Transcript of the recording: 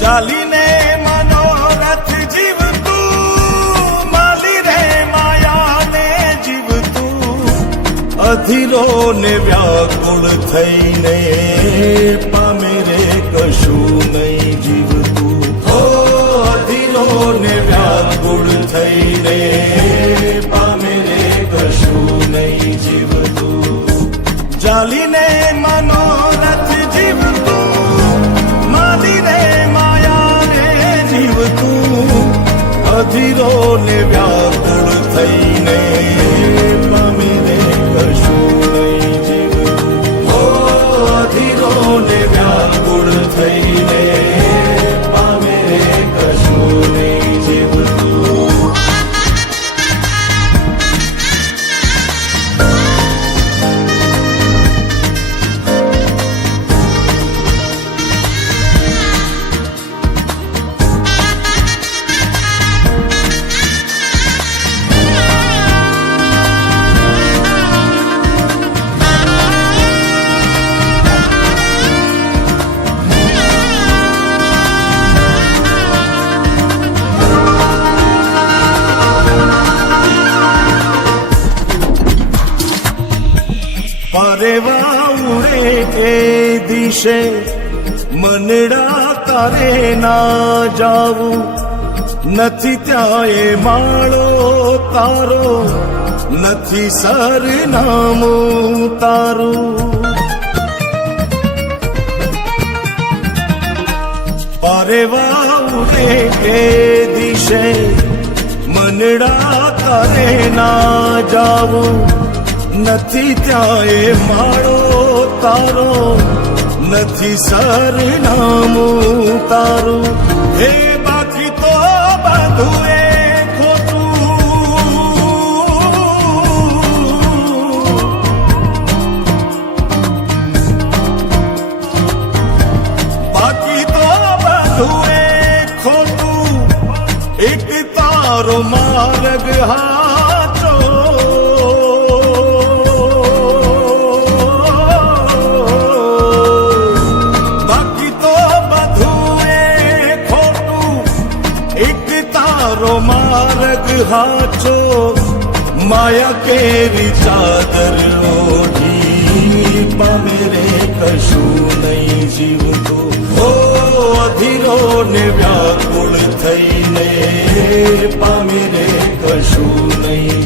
ચાલીને મનોરથ જીવતું, માલી રે માયાને જીવતું, અધીરો ને વ્યાકુળ થઈને પામે રે કશું નહીં જીવતું. ઓ અધીરો ને વ્યાકુળ થઈને પામે રે કશું નહીં જીવતું. ચાલીને મનોરથ જીવતું, માલી રે અધીરો ને વ્યાકુળ થઈને પામે રે કશું નહીં જીવતું. ઓ અધીરો ને વ્યાકુળ થઈને પામે રે કશું નહીં જીવતું. પરેવા ઉડે એ દિશે મનડા તારે ના જાવું, નથી ત્યાં એ માળો તારો, નથી સરનામું તારું. પરેવા ઉડે એ દિશે મનડા તારે ના જાવું, નથી ત્યાં એ માળો તારો, નથી સરનામું તારું. હે બાકી તો બધું એ ખોટું, બાકી તો બધું એ ખોટું, એક તારો માર્ગ હાચો. માર્ગ હાચો, માયા કેરી ચાદર ઓઢી પામે રે કશું નહીં જીવતું. ઓ અધીરો ને વ્યાકુળ થઈને પામે રે કશું નહીં